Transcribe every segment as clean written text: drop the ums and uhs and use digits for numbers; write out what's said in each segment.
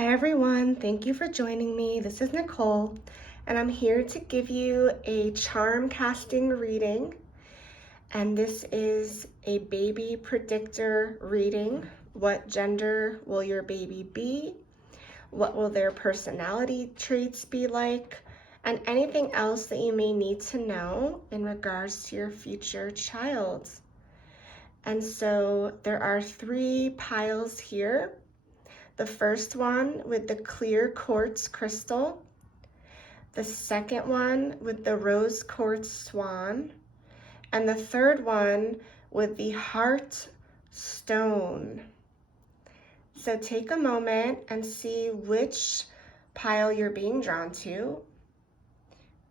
Hi everyone, thank you for joining me. This is Nicole, and I'm here to give you a charm casting reading. And this is a baby predictor reading. What gender will your baby be? What will their personality traits be like? And anything else that you may need to know in regards to your future child. And so there are 3 piles here. The first one with the clear quartz crystal, the second one with the rose quartz swan, and the third one with the heart stone. So take a moment and see which pile you're being drawn to,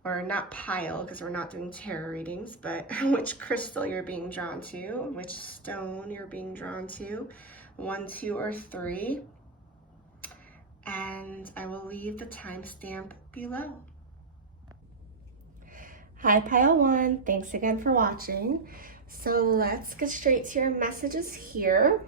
or not pile because we're not doing tarot readings, but which crystal you're being drawn to, which stone you're being drawn to, 1, 2, or 3. And I will leave the timestamp below. Hi pile 1, thanks again for watching. So let's get straight to your messages here.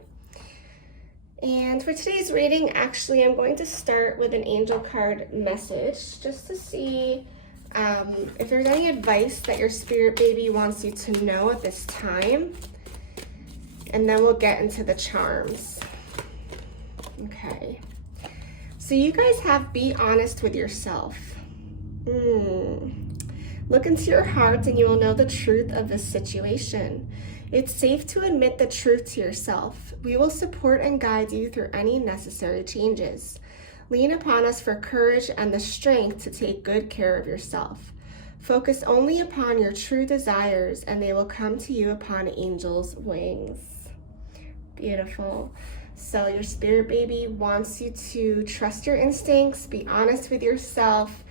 And for today's reading, actually I'm going to start with an angel card message just to see if there's any advice that your spirit baby wants you to know at this time. And then we'll get into the charms. Okay. So you guys have be honest with yourself. Look into your heart and you will know the truth of this situation. It's safe to admit the truth to yourself. We will support and guide you through any necessary changes. Lean upon us for courage and the strength to take good care of yourself. Focus only upon your true desires and they will come to you upon angels' wings. Beautiful. So your spirit baby wants you to trust your instincts, be honest with yourself,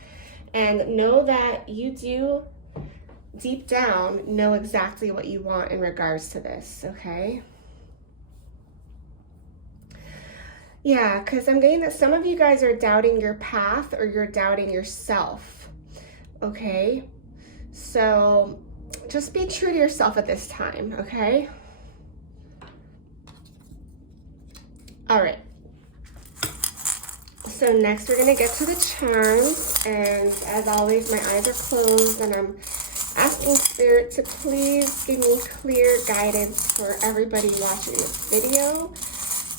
and know that you do, deep down, know exactly what you want in regards to this, okay? Yeah, because I'm getting that some of you guys are doubting your path or you're doubting yourself, okay? So just be true to yourself at this time, okay? All right, so next we're gonna get to the charms, and as always, my eyes are closed and I'm asking Spirit to please give me clear guidance for everybody watching this video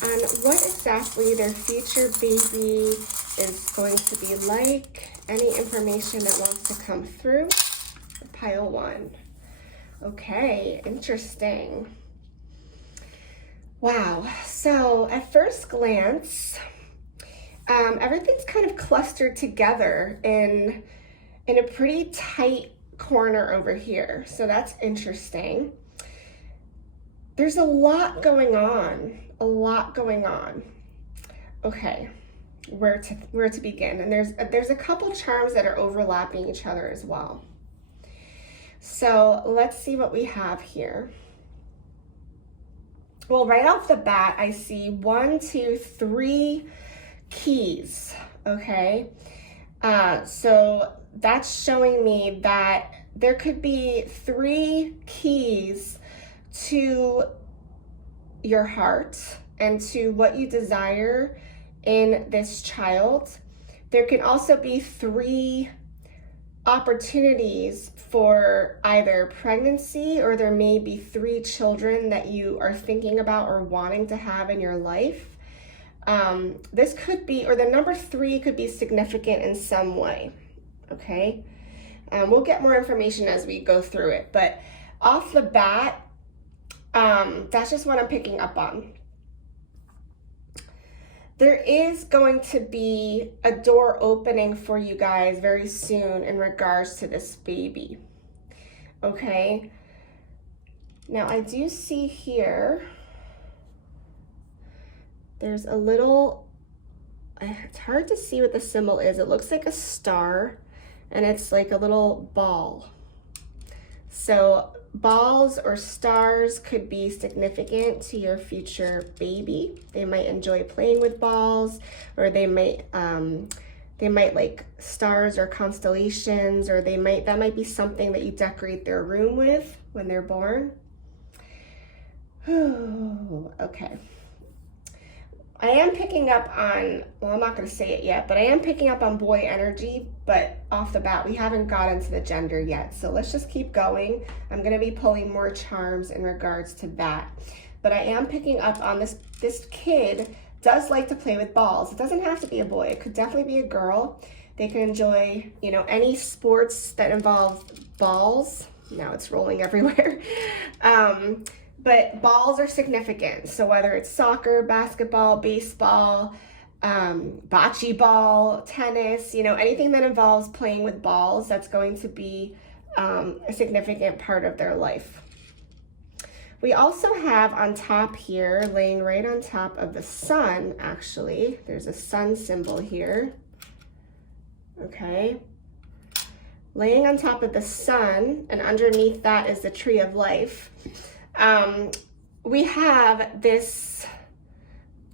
on what exactly their future baby is going to be like, any information that wants to come through. Pile 1. Okay, interesting. Wow, so at first glance, everything's kind of clustered together in a pretty tight corner over here. So that's interesting. There's a lot going on, Okay, where to begin? And there's a couple charms that are overlapping each other as well. So let's see what we have here. Well, right off the bat, I see 1, 2, 3 keys, okay? So that's showing me that there could be 3 keys to your heart and to what you desire in this child. There can also be 3 opportunities for either pregnancy, or there may be 3 children that you are thinking about or wanting to have in your life. This could be, or the number 3 could be significant in some way, okay? We'll get more information as we go through it, but off the bat, that's just what I'm picking up on. There is going to be a door opening for you guys very soon in regards to this baby, okay? Now I do see here, there's a little, it's hard to see what the symbol is. It looks like a star and it's like a little ball. So balls or stars could be significant to your future baby. They might enjoy playing with balls, or they might like stars or constellations, or that might be something that you decorate their room with when they're born. Okay. I am picking up on, well, I'm not going to say it yet, but I am picking up on boy energy, but off the bat, we haven't got into the gender yet. So let's just keep going. I'm going to be pulling more charms in regards to that. But I am picking up on this kid does like to play with balls. It doesn't have to be a boy. It could definitely be a girl. They can enjoy, you know, any sports that involve balls. Now it's rolling everywhere. But balls are significant. So whether it's soccer, basketball, baseball, bocce ball, tennis, you know, anything that involves playing with balls, that's going to be a significant part of their life. We also have on top here, laying right on top of the sun, actually, there's a sun symbol here. Okay. Laying on top of the sun, and underneath that is the tree of life. We have this,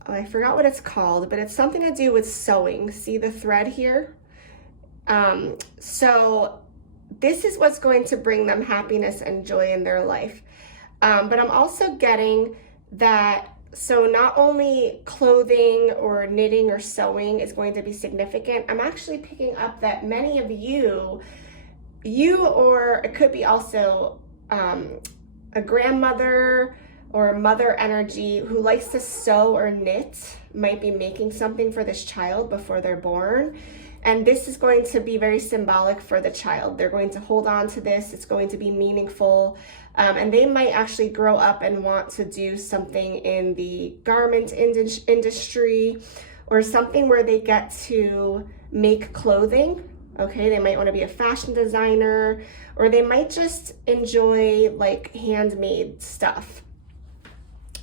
I forgot what it's called, but it's something to do with sewing. See the thread here? So this is what's going to bring them happiness and joy in their life. But I'm also getting that, so not only clothing or knitting or sewing is going to be significant, I'm actually picking up that many of you, or it could be also a grandmother or a mother energy who likes to sew or knit, might be making something for this child before they're born. And this is going to be very symbolic for the child. They're going to hold on to this. It's going to be meaningful. And they might actually grow up and want to do something in the garment industry or something where they get to make clothing. Okay, they might want to be a fashion designer, or they might just enjoy like handmade stuff.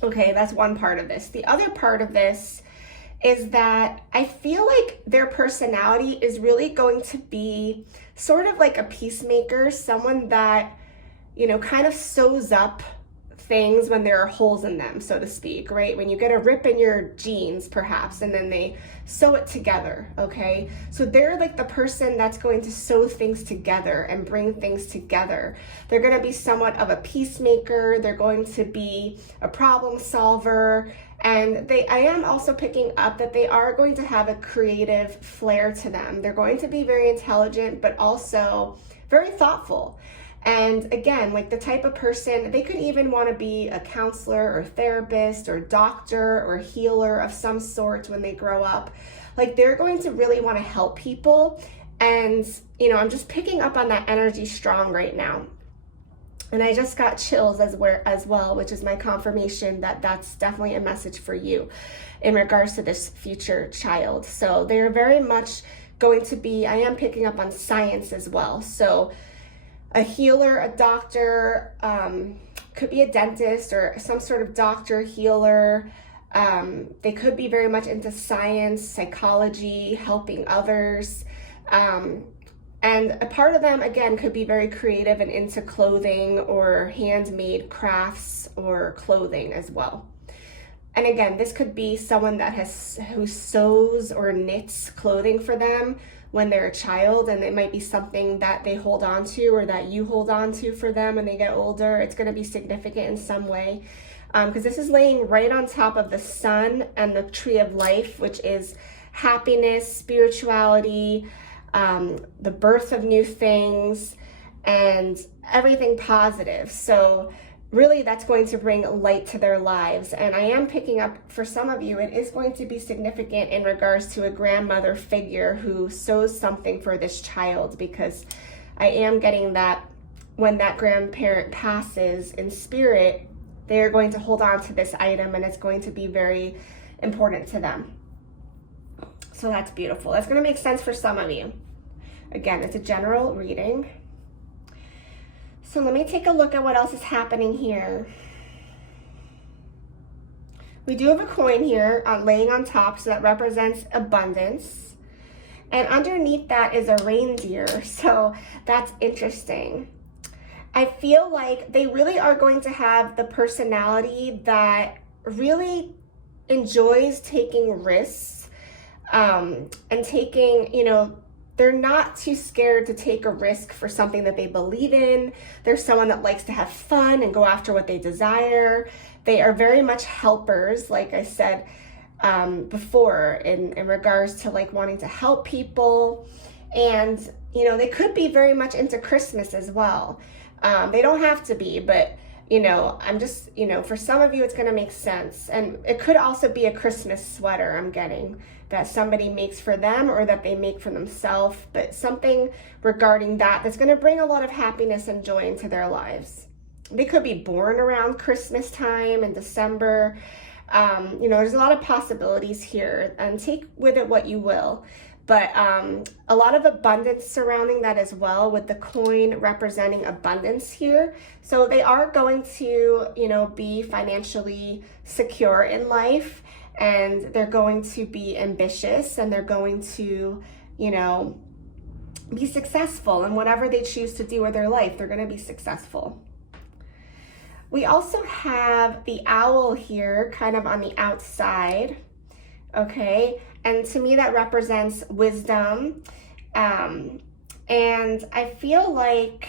Okay, that's one part of this. The other part of this is that I feel like their personality is really going to be sort of like a peacemaker, someone that, you know, kind of sews up things when there are holes in them, so to speak, right? When you get a rip in your jeans, perhaps, and then they sew it together, okay? So they're like the person that's going to sew things together and bring things together. They're going to be somewhat of a peacemaker. They're going to be a problem solver. And I am also picking up that they are going to have a creative flair to them. They're going to be very intelligent, but also very thoughtful. And again, like the type of person, they could even want to be a counselor or therapist or doctor or healer of some sort when they grow up. Like they're going to really want to help people. And, you know, I'm just picking up on that energy strong right now. And I just got chills as well, which is my confirmation that that's definitely a message for you in regards to this future child. So they're very much going to be, I am picking up on science as well. So a healer, a doctor, could be a dentist or some sort of doctor, healer. They could be very much into science, psychology, helping others. And a part of them, again, could be very creative and into clothing or handmade crafts or clothing as well. And again, this could be someone who sews or knits clothing for them when they're a child, and it might be something that they hold on to or that you hold on to for them when they get older. It's going to be significant in some way, because this is laying right on top of the sun and the tree of life, which is happiness, spirituality, the birth of new things, and everything positive. So really that's going to bring light to their lives. And I am picking up, for some of you, it is going to be significant in regards to a grandmother figure who sews something for this child, because I am getting that when that grandparent passes in spirit, they're going to hold on to this item and it's going to be very important to them. So that's beautiful. That's going to make sense for some of you. Again, it's a general reading. So let me take a look at what else is happening here. We do have a coin here laying on top, so that represents abundance. And underneath that is a reindeer, so that's interesting. I feel like they really are going to have the personality that really enjoys taking risks and taking, you know, they're not too scared to take a risk for something that they believe in. They're someone that likes to have fun and go after what they desire. They are very much helpers, like I said. before in regards to like wanting to help people. And, you know, they could be very much into Christmas as well. They don't have to be, but, you know, I'm just, you know, for some of you, it's going to make sense. And it could also be a Christmas sweater I'm getting that somebody makes for them or that they make for themselves, but something regarding that that's going to bring a lot of happiness and joy into their lives. They could be born around Christmas time in December. You know, there's a lot of possibilities here, and take with it what you will. But a lot of abundance surrounding that as well, with the coin representing abundance here. So they are going to, you know, be financially secure in life, and they're going to be ambitious, and they're going to, you know, be successful in whatever they choose to do with their life. They're going to be successful. We also have the owl here kind of on the outside, okay? And to me, that represents wisdom. And I feel like,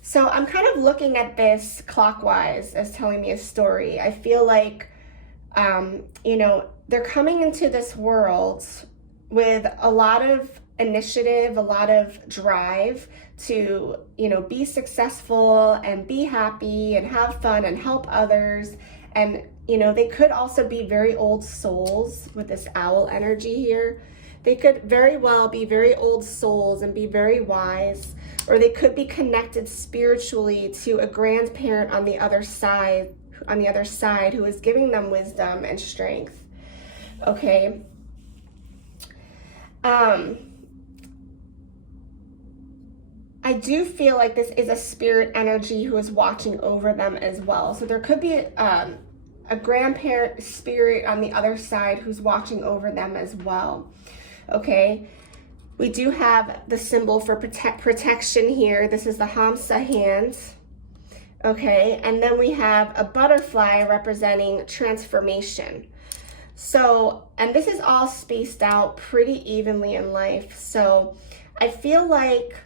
so I'm kind of looking at this clockwise as telling me a story. I feel like, you know, they're coming into this world with a lot of initiative, a lot of drive to, you know, be successful and be happy and have fun and help others. And, you know, they could also be very old souls with this owl energy here. They could very well be very old souls and be very wise, or they could be connected spiritually to a grandparent on the other side who is giving them wisdom and strength. Okay. I do feel like this is a spirit energy who is watching over them as well. So there could be a grandparent spirit on the other side who's watching over them as well. Okay, we do have the symbol for protection here. This is the Hamsa hand. Okay, and then we have a butterfly representing transformation. So, and this is all spaced out pretty evenly in life. So I feel like,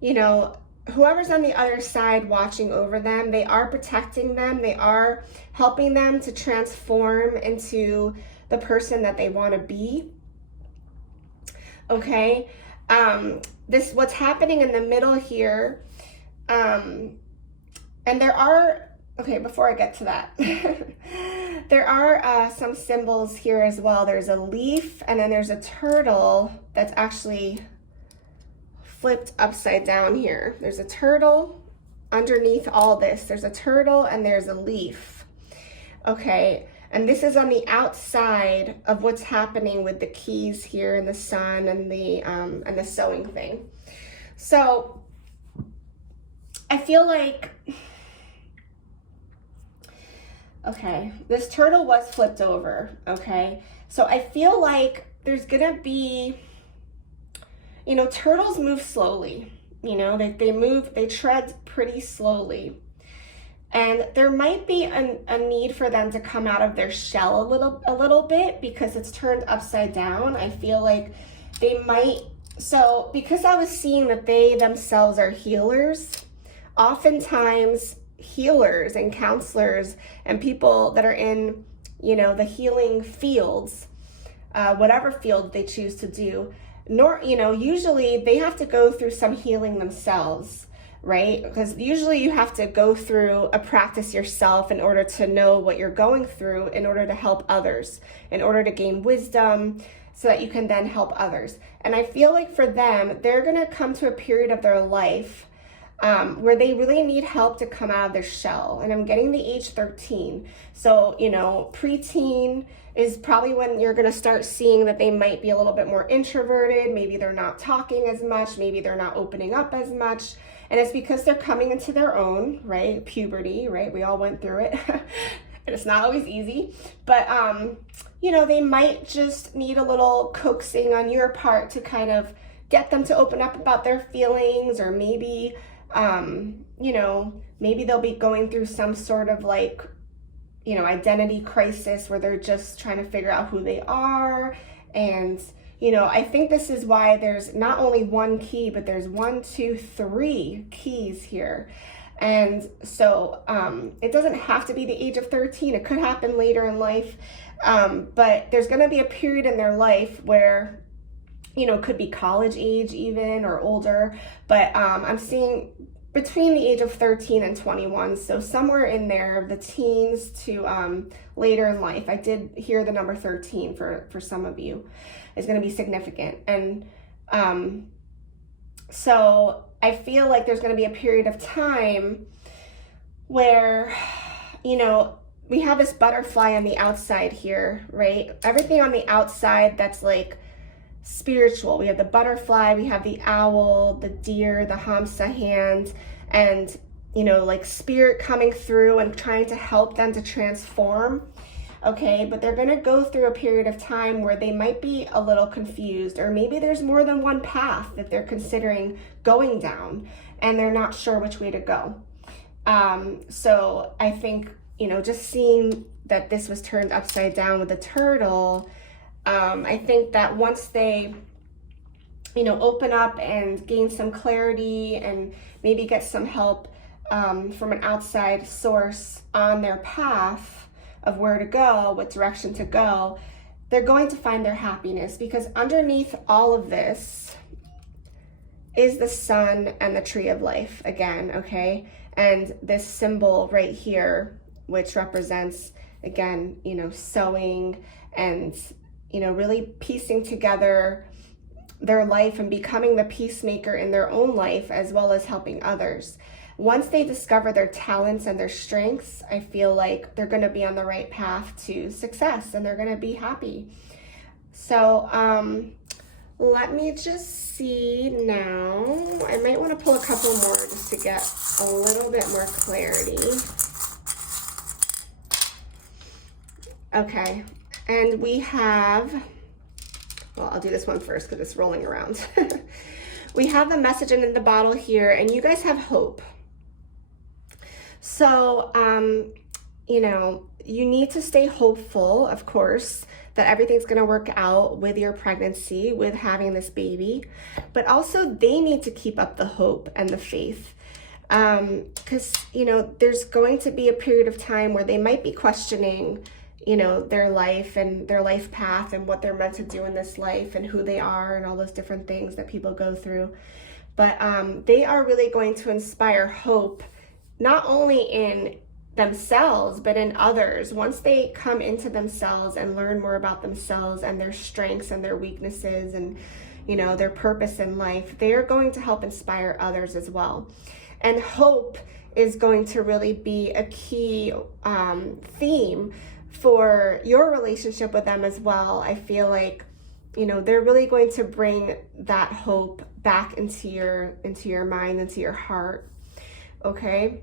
you know, whoever's on the other side watching over them, they are protecting them. They are helping them to transform into the person that they want to be. Okay. This, what's happening in the middle here, and there are, okay, before I get to that, there are some symbols here as well. There's a leaf, and then there's a turtle that's actually flipped upside down here. There's a turtle underneath all this. There's a turtle and there's a leaf. Okay, and this is on the outside of what's happening with the keys here and the sun and the sewing thing. So I feel like, okay, this turtle was flipped over, okay? So I feel like there's gonna be, you know, turtles move slowly, you know, they tread pretty slowly. And there might be a need for them to come out of their shell a little bit because it's turned upside down. I feel like they might, so because I was seeing that they themselves are healers, oftentimes healers and counselors and people that are in, you know, the healing fields, whatever field they choose to do, you know, usually they have to go through some healing themselves, right? Because usually you have to go through a practice yourself in order to know what you're going through, in order to help others, in order to gain wisdom, so that you can then help others. And I feel like for them, they're going to come to a period of their life where they really need help to come out of their shell. And I'm getting the age 13. So, you know, preteen is probably when you're going to start seeing that they might be a little bit more introverted. Maybe they're not talking as much. Maybe they're not opening up as much. And it's because they're coming into their own, right? Puberty, right? We all went through it. And it's not always easy. But, you know, they might just need a little coaxing on your part to kind of get them to open up about their feelings, or maybe, you know, maybe they'll be going through some sort of like, you know, identity crisis where they're just trying to figure out who they are. And, you know, I think this is why there's not only one key, but there's 1, 2, 3 keys here. And so it doesn't have to be the age of 13. It could happen later in life. But there's going to be a period in their life where, you know, could be college age even or older. But I'm seeing between the age of 13 and 21. So somewhere in there, the teens to later in life. I did hear the number 13 for some of you is going to be significant. And so I feel like there's going to be a period of time where, you know, we have this butterfly on the outside here, right? Everything on the outside that's like spiritual. We have the butterfly, we have the owl, the deer, the hamsa hand, and, you know, like spirit coming through and trying to help them to transform. Okay, but they're going to go through a period of time where they might be a little confused, or maybe there's more than one path that they're considering going down and they're not sure which way to go. So I think, you know, just seeing that this was turned upside down with the turtle, I think that once they, you know, open up and gain some clarity and maybe get some help from an outside source on their path of where to go, what direction to go, they're going to find their happiness, because underneath all of this is the sun and the tree of life again, okay? And this symbol right here, which represents, again, you know, sowing and, you know, really piecing together their life and becoming the peacemaker in their own life, as well as helping others. Once they discover their talents and their strengths, I feel like they're going to be on the right path to success and they're going to be happy. So let me just see now. I might want to pull a couple more just to get a little bit more clarity. Okay, and we have, well, I'll do this one first because it's rolling around. We have the message in the bottle here, and you guys have hope. So, you know, you need to stay hopeful, of course, that everything's going to work out with your pregnancy, with having this baby, but also they need to keep up the hope and the faith. Because, you know, there's going to be a period of time where they might be questioning, you know, their life and their life path and what they're meant to do in this life and who they are and all those different things that people go through. But they are really going to inspire hope, not only in themselves, but in others. Once they come into themselves and learn more about themselves and their strengths and their weaknesses and, you know, their purpose in life, they are going to help inspire others as well. And hope is going to really be a key theme for your relationship with them as well. I feel like, you know, they're really going to bring that hope back into your mind, into your heart. Okay?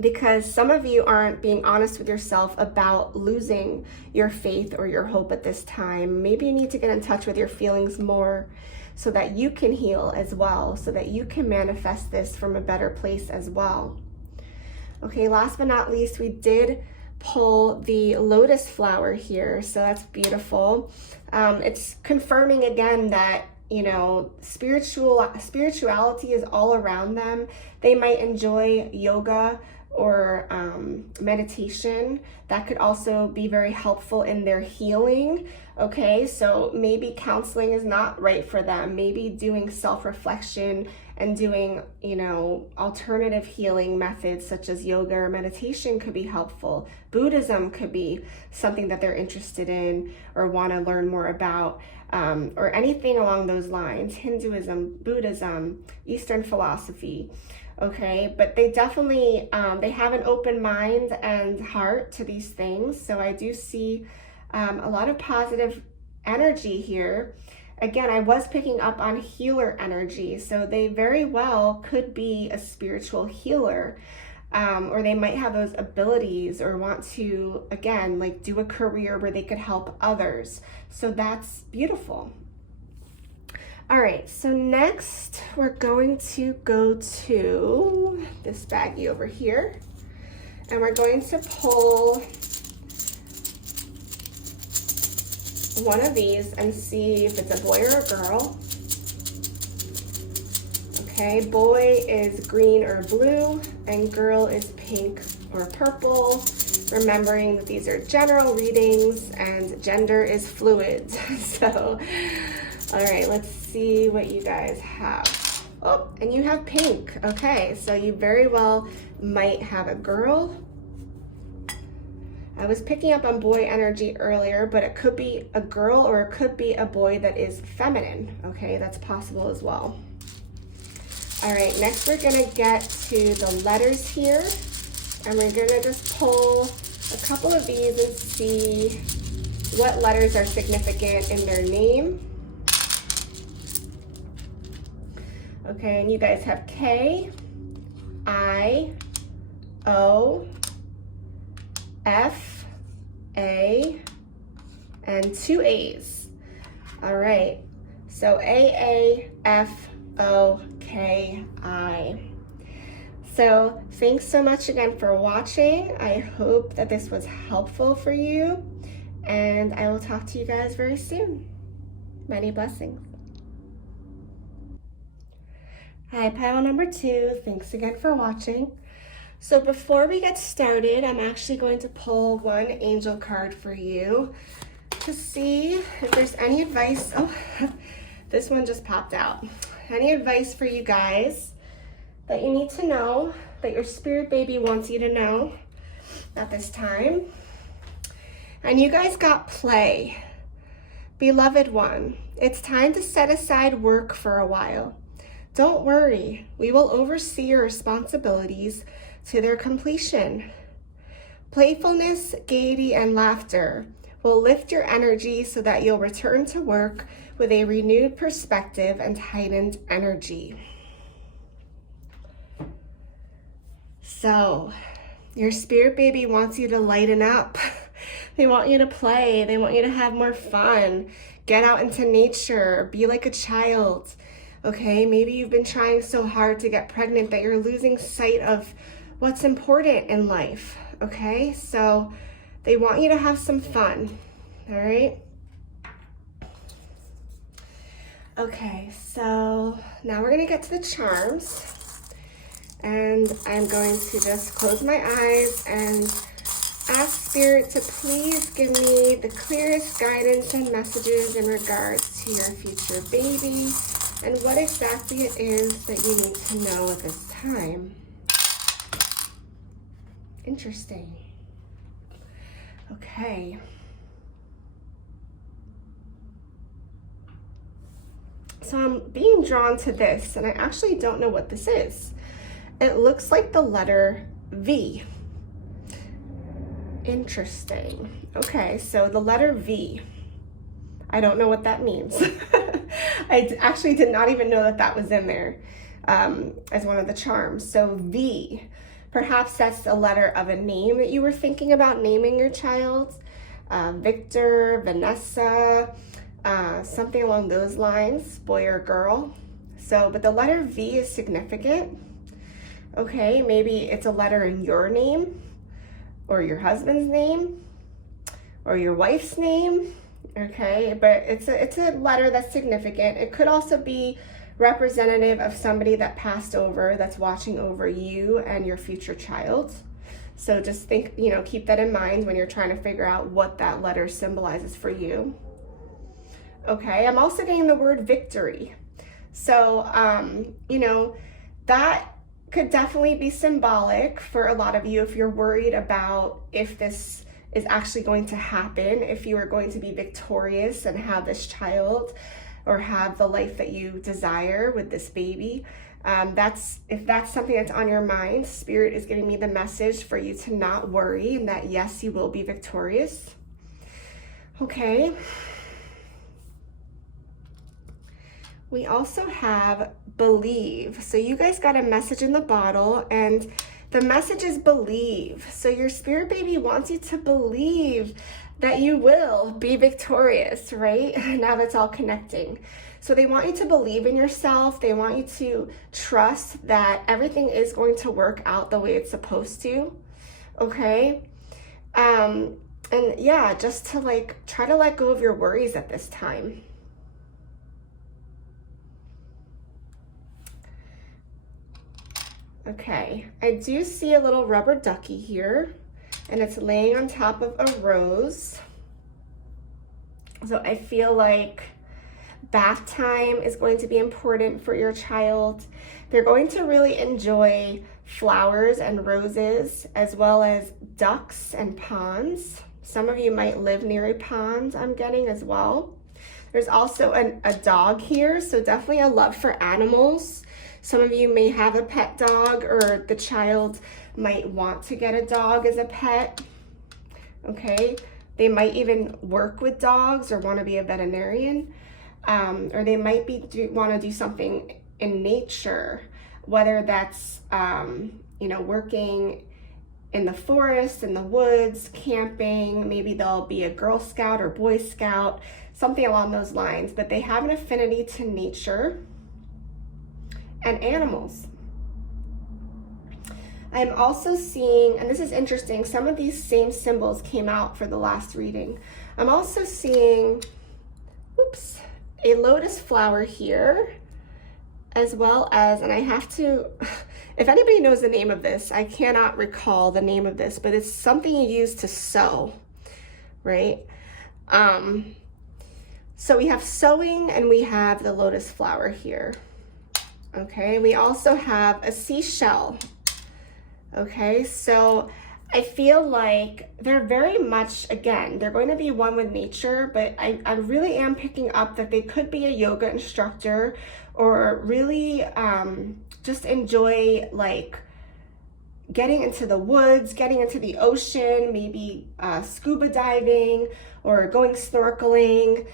Because some of you aren't being honest with yourself about losing your faith or your hope at this time. Maybe you need to get in touch with your feelings more so that you can heal as well, so that you can manifest this from a better place as well. Okay, last but not least, we did pull the lotus flower here, so that's beautiful. It's confirming again that, you know, spirituality is all around them. They might enjoy yoga or meditation. That could also be very helpful in their healing. Okay, so maybe counseling is not right for them. Maybe doing self-reflection and doing, you know, alternative healing methods such as yoga or meditation could be helpful. Buddhism could be something that they're interested in or want to learn more about, or anything along those lines. Hinduism, Buddhism, Eastern philosophy. Okay, but they definitely, they have an open mind and heart to these things. So I do see a lot of positive energy here. Again, I was picking up on healer energy, so they very well could be a spiritual healer, or they might have those abilities or want to, again, like do a career where they could help others. So that's beautiful. All right, so next we're going to go to this baggie over here, and we're going to pull one of these and see if it's a boy or a girl. Okay, boy is green or blue, and girl is pink or purple. Remembering that these are general readings and gender is fluid. So, all right, let's see what you guys have. Oh, and you have pink. Okay, so you very well might have a girl. I was picking up on boy energy earlier, but it could be a girl or it could be a boy that is feminine. Okay, that's possible as well. All right, next we're gonna get to the letters here, and we're gonna just pull a couple of these and see what letters are significant in their name. Okay, and you guys have K, I, O, F, A, and 2 A's. All right, so A, F, O, K, I. So thanks so much again for watching. I hope that this was helpful for you, and I will talk to you guys very soon. Many blessings. Hi, pile number 2. Thanks again for watching. So before we get started, I'm actually going to pull one angel card for you to see if there's any advice. Oh, this one just popped out. Any advice for you guys that you need to know, that your spirit baby wants you to know at this time. And you guys got play. Beloved one, it's time to set aside work for a while. Don't worry, we will oversee your responsibilities to their completion. Playfulness, gaiety, and laughter will lift your energy so that you'll return to work with a renewed perspective and heightened energy. So, your spirit baby wants you to lighten up. They want you to play. They want you to have more fun. Get out into nature. Be like a child. Okay, maybe you've been trying so hard to get pregnant that you're losing sight of what's important in life. Okay, so they want you to have some fun. All right. Okay, so now we're gonna get to the charms. And I'm going to just close my eyes and ask Spirit to please give me the clearest guidance and messages in regards to your future baby and what exactly it is that you need to know at this time. Interesting. Okay. So I'm being drawn to this, and I actually don't know what this is. It looks like the letter V. Interesting. Okay, so the letter V. I don't know what that means. I actually did not even know that that was in there as one of the charms. So V, perhaps that's a letter of a name that you were thinking about naming your child. Victor, Vanessa, something along those lines, boy or girl. So, but the letter V is significant. Okay, maybe it's a letter in your name, or your husband's name, or your wife's name. Okay, but it's a letter that's significant. It could also be representative of somebody that passed over, that's watching over you and your future child. So just think, keep that in mind when you're trying to figure out what that letter symbolizes for you. Okay, I'm also getting the word victory. So, that could definitely be symbolic for a lot of you if you're worried about if this is actually going to happen, if you are going to be victorious and have this child or have the life that you desire with this baby. If that's something that's on your mind, Spirit is giving me the message for you to not worry and that yes, you will be victorious. Okay. We also have believe. So you guys got a message in the bottle, and the message is believe. So your spirit baby wants you to believe that you will be victorious, right? Now that's all connecting. So they want you to believe in yourself. They want you to trust that everything is going to work out the way it's supposed to, okay? And yeah, just to try to let go of your worries at this time. Okay, I do see a little rubber ducky here, and it's laying on top of a rose. So I feel like bath time is going to be important for your child. They're going to really enjoy flowers and roses, as well as ducks and ponds. Some of you might live near a pond, I'm getting, as well. There's also a dog here, so definitely a love for animals. Some of you may have a pet dog, or the child might want to get a dog as a pet, okay? They might even work with dogs or want to be a veterinarian, or they might want to do something in nature, whether that's, you know, working in the forest, in the woods, camping. Maybe they'll be a Girl Scout or Boy Scout, something along those lines, but they have an affinity to nature and animals. I'm also seeing, and this is interesting, some of these same symbols came out for the last reading. I'm also seeing, oops, a lotus flower here, as well as, and I have to, if anybody knows the name of this, I cannot recall the name of this, but it's something you use to sew, right? So we have sewing and we have the lotus flower here. Okay, we also have a seashell. Okay, so I feel like they're very much, again, they're going to be one with nature, but I really am picking up that they could be a yoga instructor, or really just enjoy like getting into the woods, getting into the ocean, maybe scuba diving or going snorkeling.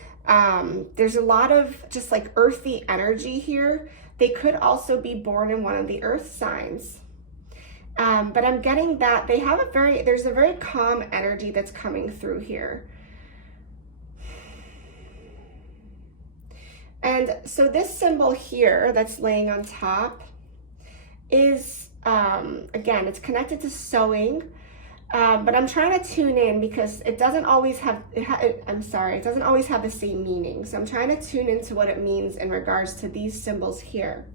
There's a lot of just like earthy energy here. They could also be born in one of the earth signs. But I'm getting that they have there's a very calm energy that's coming through here. And so this symbol here that's laying on top is, again, it's connected to sewing, but I'm trying to tune in because it doesn't always have, it doesn't always have the same meaning. So I'm trying to tune into what it means in regards to these symbols here.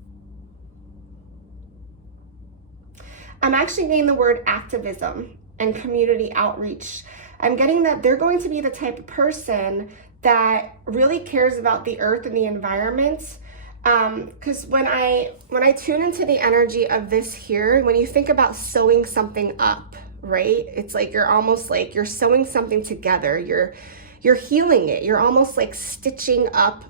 I'm actually getting the word activism and community outreach. I'm getting that they're going to be the type of person that really cares about the earth and the environment. Because when I tune into the energy of this here, when you think about sewing something up, right? It's like you're almost like you're sewing something together. You're healing it. You're almost like stitching up,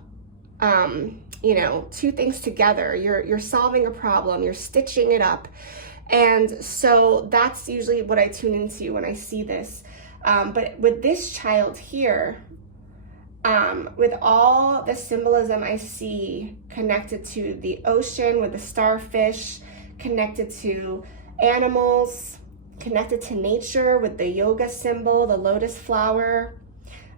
you know, two things together. You're solving a problem. You're stitching it up. And so that's usually what I tune into when I see this. But with this child here, with all the symbolism I see connected to the ocean, with the starfish, connected to animals, connected to nature, with the yoga symbol, the lotus flower,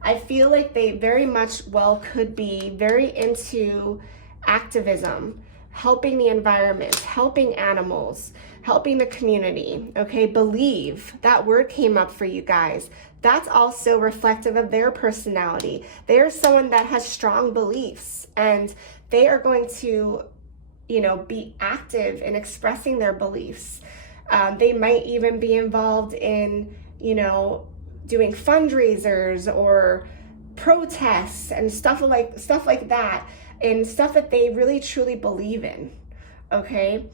I feel like they very much well could be very into activism, helping the environment, helping animals, helping the community, okay? Believe, that word came up for you guys. That's also reflective of their personality. They're someone that has strong beliefs, and they are going to, you know, be active in expressing their beliefs. They might even be involved in, you know, doing fundraisers or protests and stuff like that, and stuff that they really truly believe in, okay?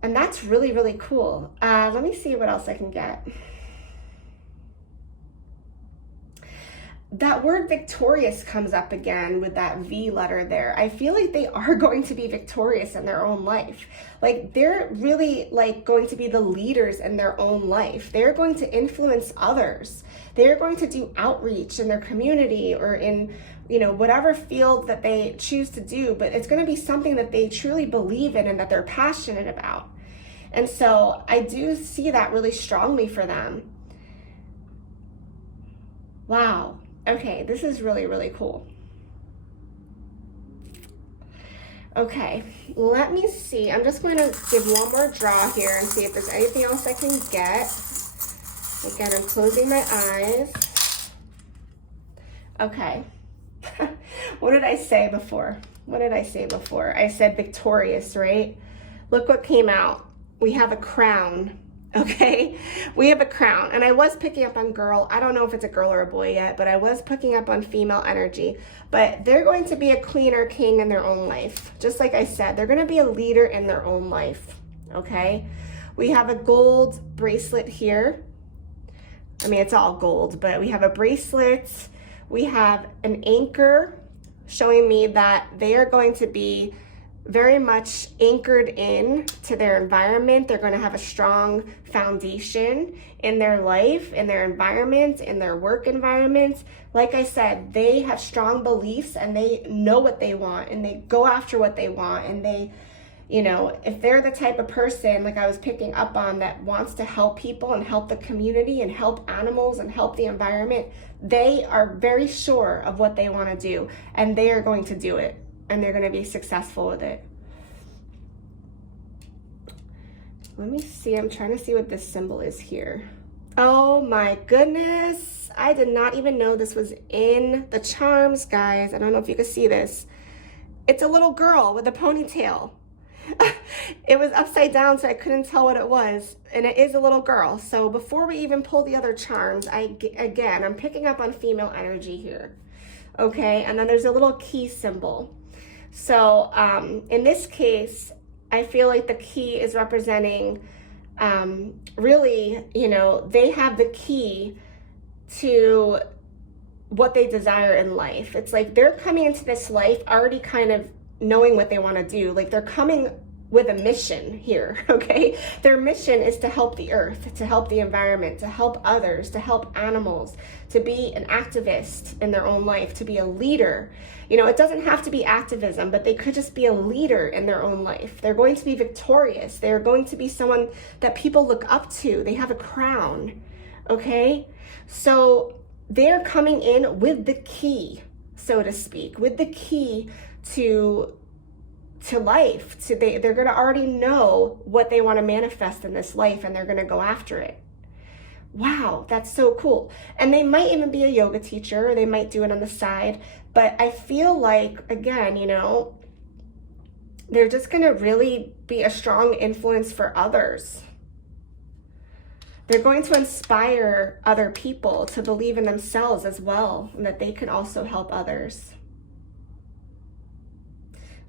And that's really, really cool. Let me see what else I can get. That word victorious comes up again with that V letter there. I feel like they are going to be victorious in their own life. Like they're really like going to be the leaders in their own life. They're going to influence others. They're going to do outreach in their community or in, you know, whatever field that they choose to do, but it's going to be something that they truly believe in and that they're passionate about. And so I do see that really strongly for them. Wow. Okay, this is really, really cool. Okay, let me see. I'm just going to give one more draw here and see if there's anything else I can get. Again, I'm closing my eyes. Okay. What did I say before? What did I say before? I said victorious, right? Look what came out. we have a crown. Okay, we have a crown, and I was picking up on girl. I don't know if it's a girl or a boy yet, but I was picking up on female energy. But they're going to be a queen or king in their own life. Just like I said, they're going to be a leader in their own life. Okay, we have a gold bracelet here. I mean, it's all gold, but we have a bracelet. We have an anchor showing me that they are going to be very much anchored in to their environment. They're going to have a strong foundation in their life, in their environment, in their work environment. Like I said, they have strong beliefs and they know what they want and they go after what they want. And they, you know, if they're the type of person, like I was picking up on, that wants to help people and help the community and help animals and help the environment, they are very sure of what they want to do and they are going to do it. And they're going to be successful with it. Let me see. I'm trying to see what this symbol is here. Oh my goodness. I did not even know this was in the charms, guys. I don't know if you can see this. It's a little girl with a ponytail. It was upside down, so I couldn't tell what it was. And it is a little girl. So before we even pull the other charms, I'm picking up on female energy here. Okay, and then there's a little key symbol. So in this case, I feel like the key is representing really, you know, they have the key to what they desire in life. It's like they're coming into this life already kind of knowing what they want to do. Like they're coming with a mission here, okay? Their mission is to help the earth, to help the environment, to help others, to help animals, to be an activist in their own life, to be a leader. You know, it doesn't have to be activism, but they could just be a leader in their own life. They're going to be victorious. They're going to be someone that people look up to. They have a crown, okay? So they're coming in with the key, so to speak, with the key to life. They're going to already know what they want to manifest in this life, and they're going to go after it. Wow, that's so cool. And they might even be a yoga teacher, or they might do it on the side. But I feel like, again, you know, they're just going to really be a strong influence for others. They're going to inspire other people to believe in themselves as well, and that they can also help others.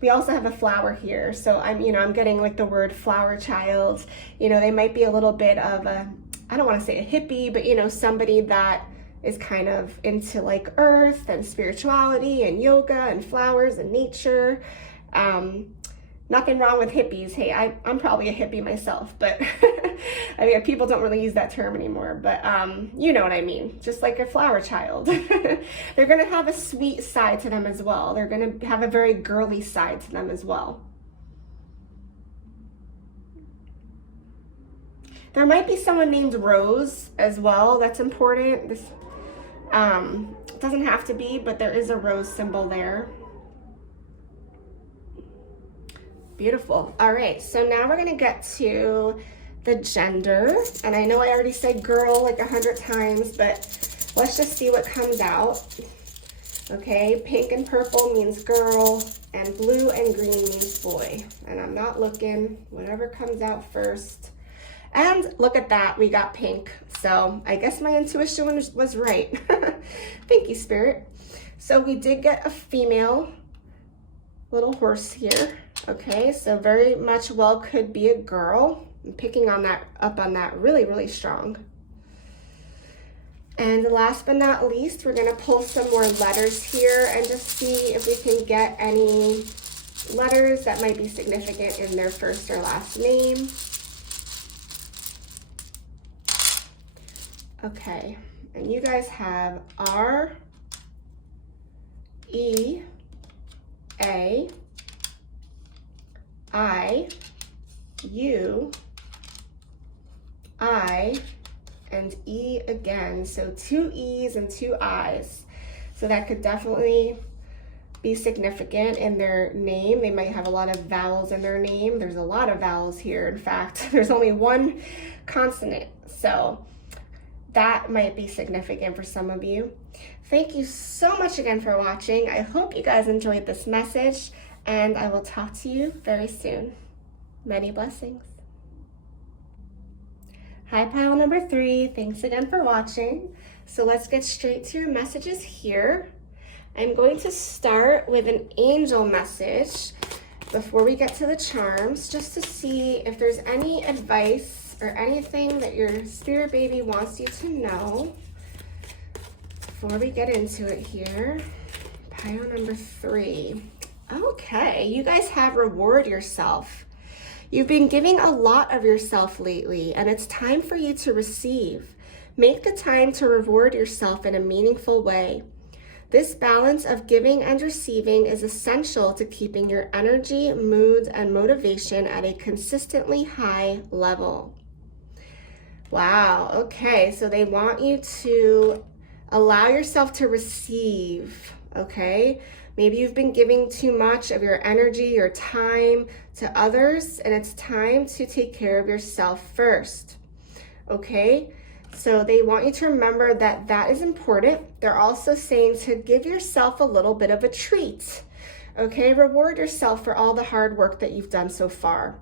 We also have a flower here. So I'm getting like the word flower child. You know, they might be a little bit of a, I don't want to say a hippie, but you know, somebody that is kind of into like earth and spirituality and yoga and flowers and nature. Nothing wrong with hippies. Hey, I'm probably a hippie myself, but I mean, people don't really use that term anymore, but you know what I mean. Just like a flower child. They're going to have a sweet side to them as well. They're going to have a very girly side to them as well. There might be someone named Rose as well. That's important. This doesn't have to be, but there is a rose symbol there. Beautiful. All right, so now we're gonna get to the gender. And I know I already said girl like 100 times, but let's just see what comes out. Okay, pink and purple means girl, and blue and green means boy. And I'm not looking, whatever comes out first. And look at that, we got pink. So I guess my intuition was right. Thank you, Spirit. So we did get a female little horse here. Okay, so very much well could be a girl. I'm picking on that up on that really, really strong. And last but not least, we're gonna pull some more letters here and just see if we can get any letters that might be significant in their first or last name. Okay, and you guys have R, E, A, I, U, I, and E again. So 2 E's and 2 I's. So that could definitely be significant in their name. They might have a lot of vowels in their name. There's a lot of vowels here. In fact, there's only one consonant. So that might be significant for some of you. Thank you so much again for watching. I hope you guys enjoyed this message, and I will talk to you very soon. Many blessings. Hi, pile number 3. Thanks again for watching. So let's get straight to your messages here. I'm going to start with an angel message before we get to the charms, just to see if there's any advice or anything that your spirit baby wants you to know before we get into it here. Pile number 3. Okay, you guys have reward yourself. You've been giving a lot of yourself lately, and it's time for you to receive. Make the time to reward yourself in a meaningful way. This balance of giving and receiving is essential to keeping your energy, mood, and motivation at a consistently high level. Wow, okay, so they want you to allow yourself to receive, okay? Maybe you've been giving too much of your energy, your time to others, and it's time to take care of yourself first, okay? So they want you to remember that that is important. They're also saying to give yourself a little bit of a treat, okay? Reward yourself for all the hard work that you've done so far,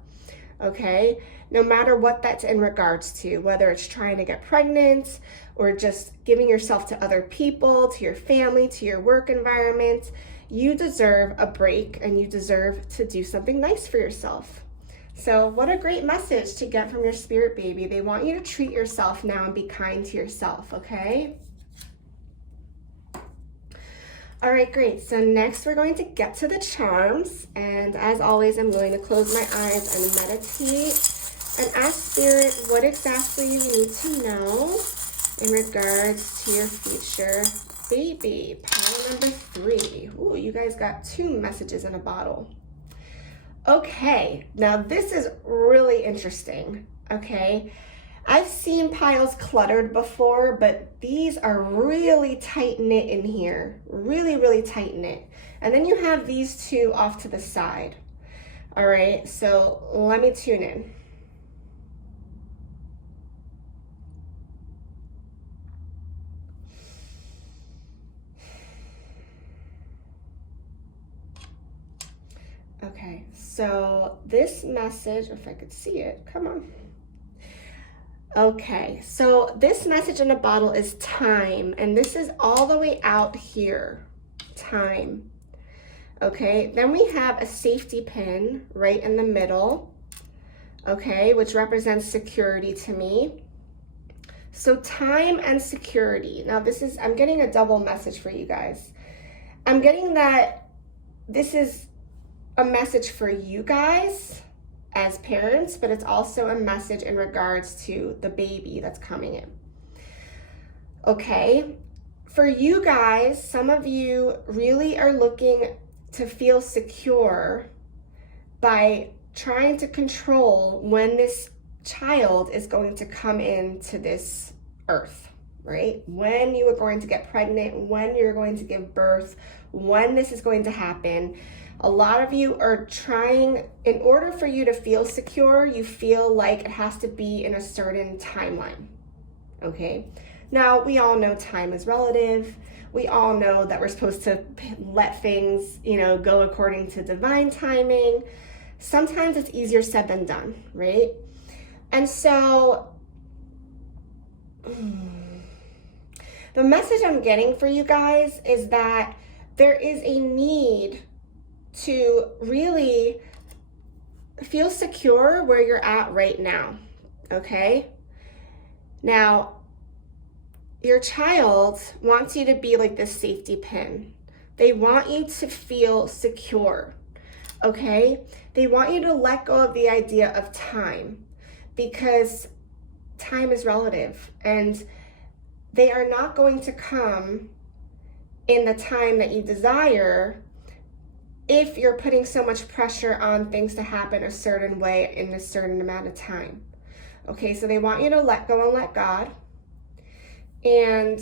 okay? No matter what that's in regards to, whether it's trying to get pregnant or just giving yourself to other people, to your family, to your work environment, you deserve a break and you deserve to do something nice for yourself. So what a great message to get from your spirit baby. They want you to treat yourself now and be kind to yourself, okay? All right, great. So next we're going to get to the charms. And as always, I'm going to close my eyes and meditate and ask Spirit what exactly you need to know in regards to your future baby. Pile number 3. Ooh, you guys got 2 messages in a bottle. Okay, now this is really interesting, okay? I've seen piles cluttered before, but these are really tight-knit in here. Really, really tight-knit. And then you have these 2 off to the side. All right, so let me tune in. Okay, so this message, if I could see it, come on. Okay, so this message in a bottle is time, and this is all the way out here, time. Okay, then we have a safety pin right in the middle, okay, which represents security to me. So time and security. Now this is, I'm getting a double message for you guys. I'm getting that this is a message for you guys as parents, but it's also a message in regards to the baby that's coming in. Okay, for you guys, some of you really are looking to feel secure by trying to control when this child is going to come into this earth, right? When you are going to get pregnant, when you're going to give birth, when this is going to happen. A lot of you are trying, in order for you to feel secure, you feel like it has to be in a certain timeline, okay? Now, we all know time is relative. We all know that we're supposed to let things, go according to divine timing. Sometimes it's easier said than done, right? And so, the message I'm getting for you guys is that there is a need to really feel secure where you're at right now, okay? Now, your child wants you to be like this safety pin. They want you to feel secure, okay? They want you to let go of the idea of time, because time is relative, and they are not going to come in the time that you desire if you're putting so much pressure on things to happen a certain way in a certain amount of time. Okay, so they want you to let go and let God. And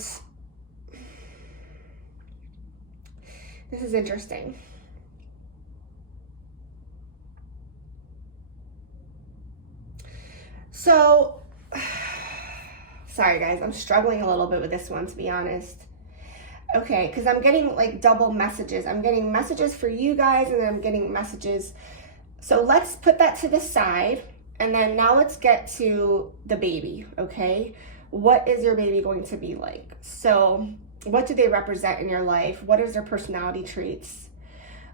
this is interesting. So, sorry guys, I'm struggling a little bit with this one, to be honest. Okay, because I'm getting like double messages. I'm getting messages for you guys, and then I'm getting messages. So let's put that to the side. And then now let's get to the baby, okay? What is your baby going to be like? So what do they represent in your life? What is their personality traits?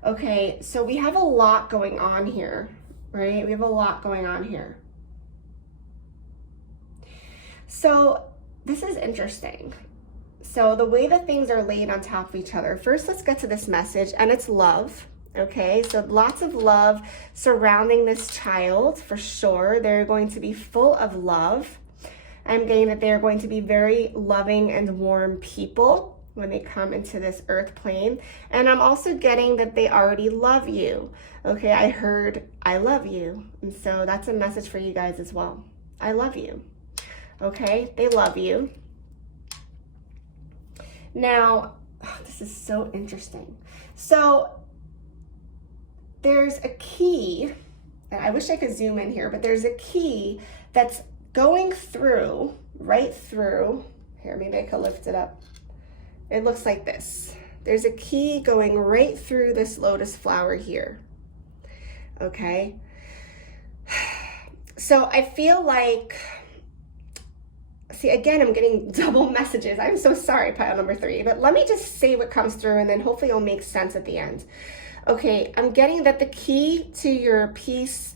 Okay, so we have a lot going on here, right? We have a lot going on here. So this is interesting. So the way that things are laid on top of each other, first let's get to this message, and it's love. Okay, so lots of love surrounding this child for sure. They're going to be full of love. I'm getting that they're going to be very loving and warm people when they come into this earth plane. And I'm also getting that they already love you. Okay, I heard I love you. And so that's a message for you guys as well. I love you. Okay, they love you. Now, this is so interesting. So there's a key, and I wish I could zoom in here, but there's a key that's going through, right through, here, maybe I could lift it up. It looks like this. There's a key going right through this lotus flower here, okay? So I feel like, see, again, I'm getting double messages. I'm so sorry, pile number 3, but let me just say what comes through and then hopefully it'll make sense at the end. Okay, I'm getting that the key to your peace,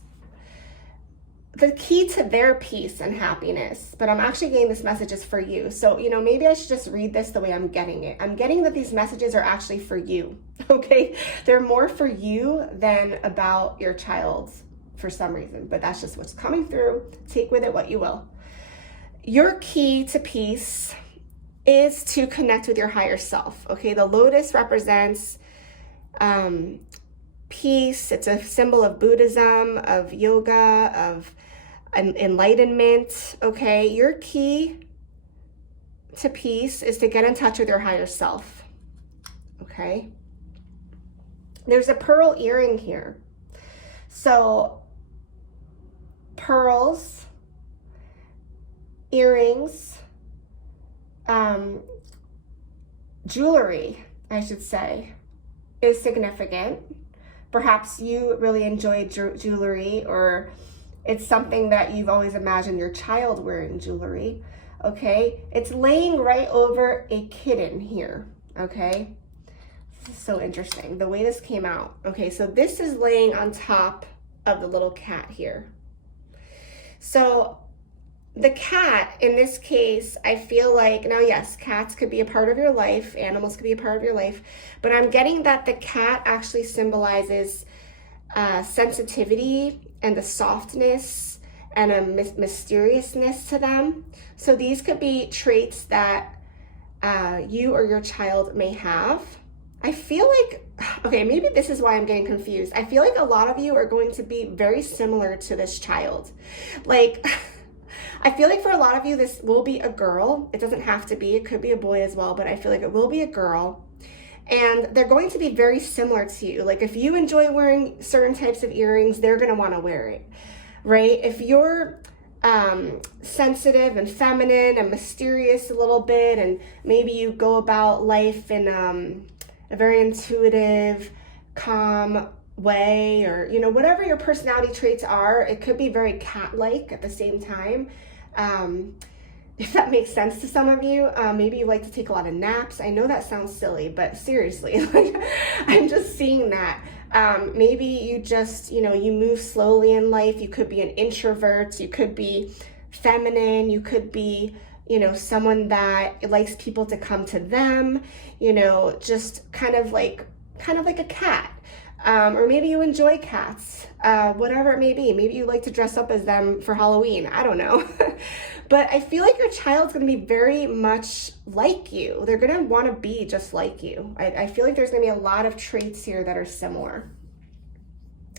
the key to their peace and happiness, but I'm actually getting this message is for you. So, you know, maybe I should just read this the way I'm getting it. I'm getting that these messages are actually for you, okay? They're more for you than about your child for some reason, but that's just what's coming through. Take with it what you will. Your key to peace is to connect with your higher self, okay? The lotus represents peace. It's a symbol of Buddhism, of yoga, of enlightenment, okay? Your key to peace is to get in touch with your higher self, okay? There's a pearl earring here. So pearls, earrings, jewelry, I should say, is significant. Perhaps you really enjoy jewelry, or it's something that you've always imagined your child wearing jewelry, okay? It's laying right over a kitten here, okay? This is so interesting, the way this came out. Okay, so this is laying on top of the little cat here. So the cat, in this case, I feel like, now yes, cats could be a part of your life, animals could be a part of your life, but I'm getting that the cat actually symbolizes sensitivity and the softness and a mysteriousness to them. So these could be traits that you or your child may have. I feel like, okay, maybe this is why I'm getting confused. I feel like a lot of you are going to be very similar to this child. Like, I feel like for a lot of you, this will be a girl. It doesn't have to be, it could be a boy as well, but I feel like it will be a girl. And they're going to be very similar to you. Like if you enjoy wearing certain types of earrings, they're gonna wanna wear it, right? If you're sensitive and feminine and mysterious a little bit, and maybe you go about life in a very intuitive, calm way, or you know, whatever your personality traits are, it could be very cat-like at the same time. If that makes sense to some of you. Maybe you like to take a lot of naps. I know that sounds silly, but seriously, like, I'm just seeing that. Maybe you just, you know, you move slowly in life. You could be an introvert, you could be feminine, you could be, you know, someone that likes people to come to them, you know, just kind of like a cat. Or maybe you enjoy cats, whatever it may be. Maybe you like to dress up as them for Halloween. I don't know. But I feel like your child's going to be very much like you. They're going to want to be just like you. I feel like there's going to be a lot of traits here that are similar,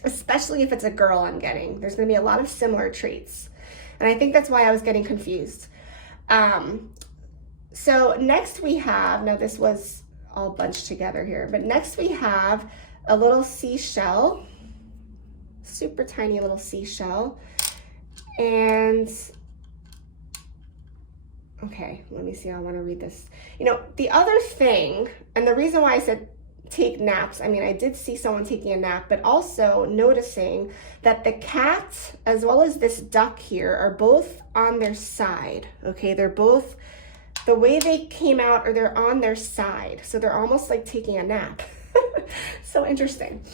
especially if it's a girl I'm getting. There's going to be a lot of similar traits. And I think that's why I was getting confused. So next we have, now this was all bunched together here, but next we have a little seashell, super tiny little seashell. And okay, let me see, I want to read this. You know, the other thing, and the reason why I said take naps. I mean, I did see someone taking a nap, but also noticing that the cat as well as this duck here are both on their side. Okay, they're both, the way they came out, or they're on their side. So they're almost like taking a nap. So interesting.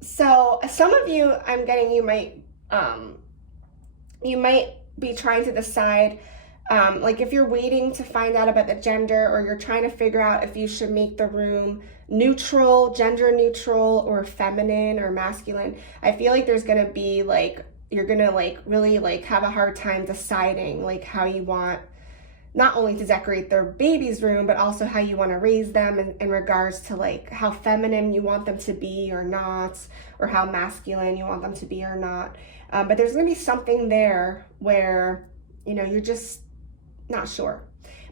So some of you, I'm getting, you might be trying to decide, like if you're waiting to find out about the gender, or you're trying to figure out if you should make the room neutral, gender neutral, or feminine or masculine. I feel like there's gonna be like, you're gonna like really like have a hard time deciding like how you want not only to decorate their baby's room, but also how you want to raise them in regards to like how feminine you want them to be or not, or how masculine you want them to be or not. But there's going to be something there where, you know, you're just not sure.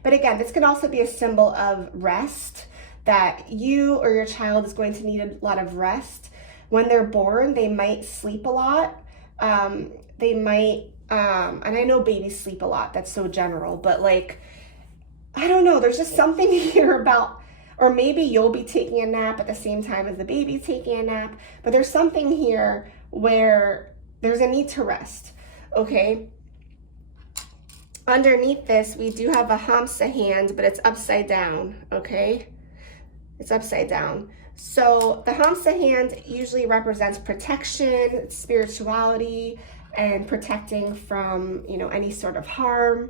But again, this can also be a symbol of rest, that you or your child is going to need a lot of rest. When they're born, they might sleep a lot. They might, and I know babies sleep a lot, that's so general, but like, I don't know, there's just something here about, or maybe you'll be taking a nap at the same time as the baby's taking a nap, but there's something here where there's a need to rest, okay? Underneath this, we do have a hamsa hand, but it's upside down, okay? It's upside down. So the hamsa hand usually represents protection, spirituality, and protecting from, you know, any sort of harm.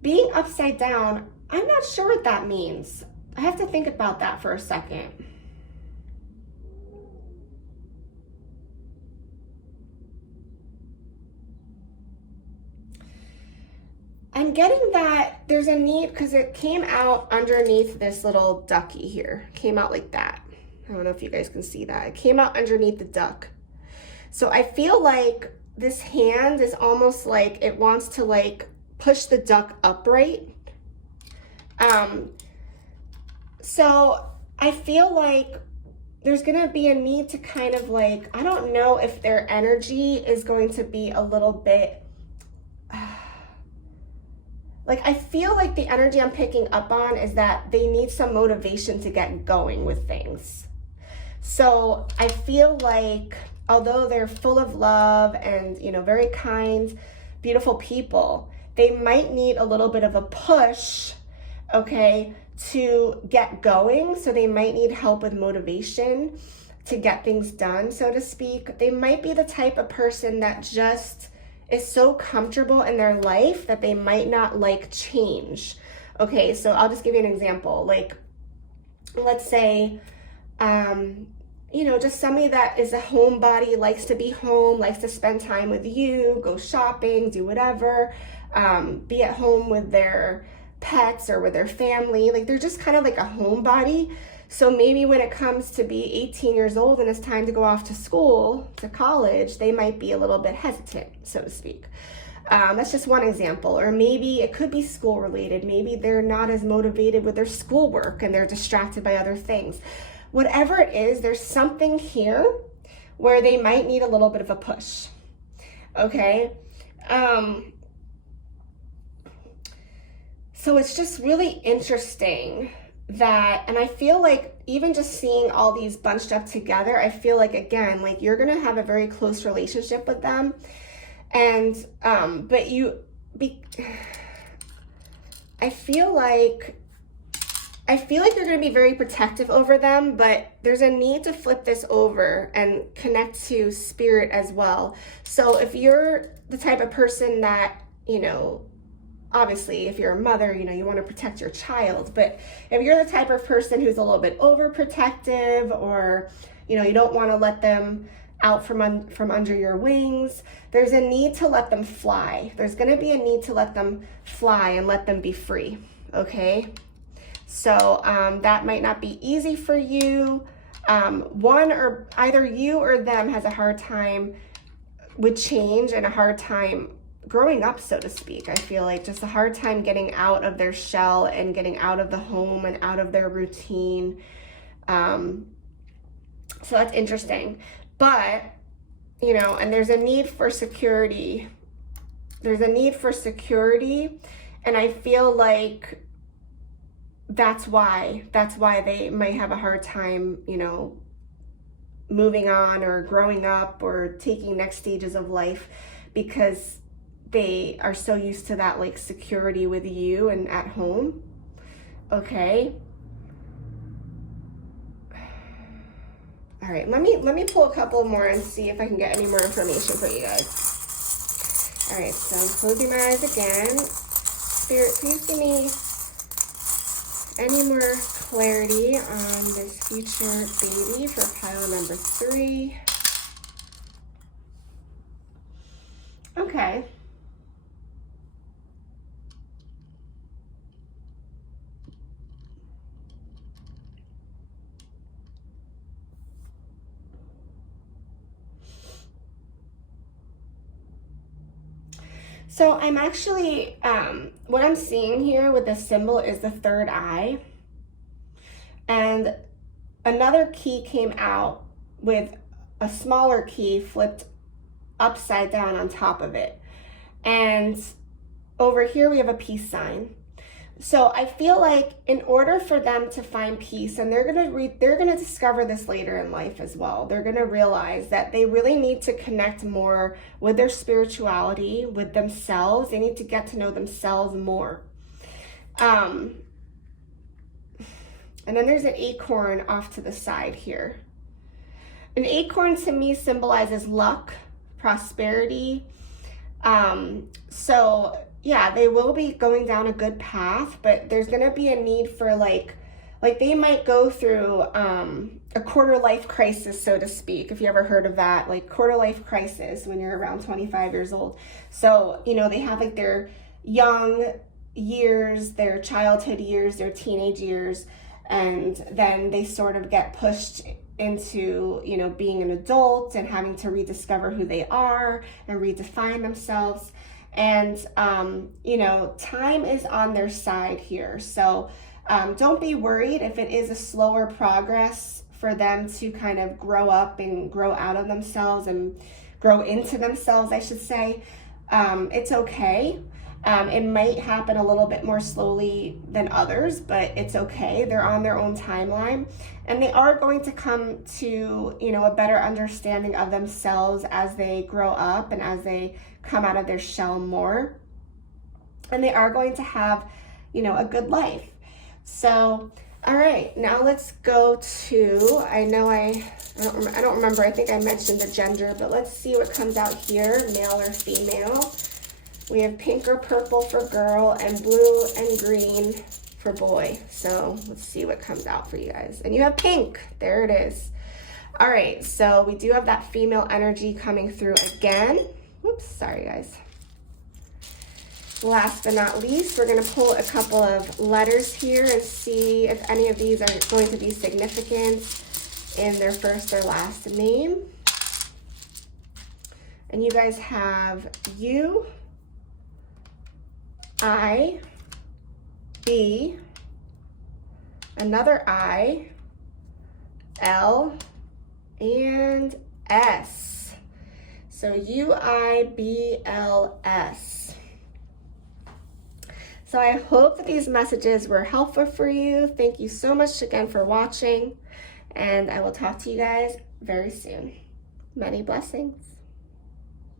Being upside down, I'm not sure what that means. I have to think about that for a second. I'm getting that there's a need, because it came out underneath this little ducky here. Came out like that. I don't know if you guys can see that. It came out underneath the duck. So I feel like this hand is almost like it wants to like push the duck upright. So I feel like there's gonna be a need to kind of like, I don't know if their energy is going to be a little bit, like I feel like the energy I'm picking up on is that they need some motivation to get going with things. So I feel like, although they're full of love and, you know, very kind, beautiful people, they might need a little bit of a push, okay, to get going. So they might need help with motivation to get things done, so to speak. They might be the type of person that just is so comfortable in their life that they might not like change. Okay, so I'll just give you an example. Like, let's say, you know, just somebody that is a homebody, likes to be home, likes to spend time with you, go shopping, do whatever, be at home with their pets or with their family. Like they're just kind of like a homebody. So maybe when it comes to be 18 years old and it's time to go off to school, to college, they might be a little bit hesitant, so to speak. That's just one example. Or maybe it could be school related. Maybe they're not as motivated with their schoolwork and they're distracted by other things. Whatever it is, there's something here where they might need a little bit of a push, okay? So it's just really interesting that, and I feel like even just seeing all these bunched up together, I feel like, again, like you're gonna have a very close relationship with them. And, but I feel like you're going to be very protective over them, but there's a need to flip this over and connect to spirit as well. So if you're the type of person that, you know, obviously if you're a mother, you know, you want to protect your child, but if you're the type of person who's a little bit overprotective, or, you know, you don't want to let them out from under your wings, there's a need to let them fly. There's going to be a need to let them fly and let them be free, okay? So that might not be easy for you. One, or either you or them has a hard time with change and a hard time growing up, so to speak. I feel like just a hard time getting out of their shell and getting out of the home and out of their routine. So that's interesting. But, you know, and there's a need for security. There's a need for security. And I feel like that's why they might have a hard time, you know, moving on or growing up or taking next stages of life, because they are so used to that like security with you and at home. Okay. All right, let me pull a couple more and see if I can get any more information for you guys. All right, so I'm closing my eyes again. Spirit, please give me any more clarity on this future baby for pile number 3. Okay. So I'm actually, what I'm seeing here with this symbol is the third eye. And another key came out with a smaller key flipped upside down on top of it. And over here we have a peace sign. So I feel like in order for them to find peace, and they're gonna discover this later in life as well, they're gonna realize that they really need to connect more with their spirituality, with themselves. They need to get to know themselves more. And then there's an acorn off to the side here. An acorn to me symbolizes luck, prosperity. So yeah, they will be going down a good path, but there's going to be a need for like they might go through a quarter life crisis, so to speak, if you ever heard of that, like quarter life crisis when you're around 25 years old. So, you know, they have like their young years, their childhood years, their teenage years, and then they sort of get pushed into, you know, being an adult and having to rediscover who they are and redefine themselves. And, you know, time is on their side here. So don't be worried if it is a slower progress for them to kind of grow up and grow out of themselves and grow into themselves, I should say. It's okay. It might happen a little bit more slowly than others, but it's okay. They're on their own timeline, and they are going to come to, you know, a better understanding of themselves as they grow up and as they come out of their shell more. And they are going to have, you know, a good life. So, all right, now let's go to, I don't remember, I think I mentioned the gender, but let's see what comes out here, male or female. We have pink or purple for girl and blue and green for boy. So let's see what comes out for you guys. And you have pink. There it is. All right, so we do have that female energy coming through again. Whoops, sorry guys. Last but not least, we're going to pull a couple of letters here and see if any of these are going to be significant in their first or last name. And you guys have U, I, B, another I, L, and S. So UIBLS. So I hope that these messages were helpful for you. Thank you so much again for watching, and I will talk to you guys very soon. Many blessings.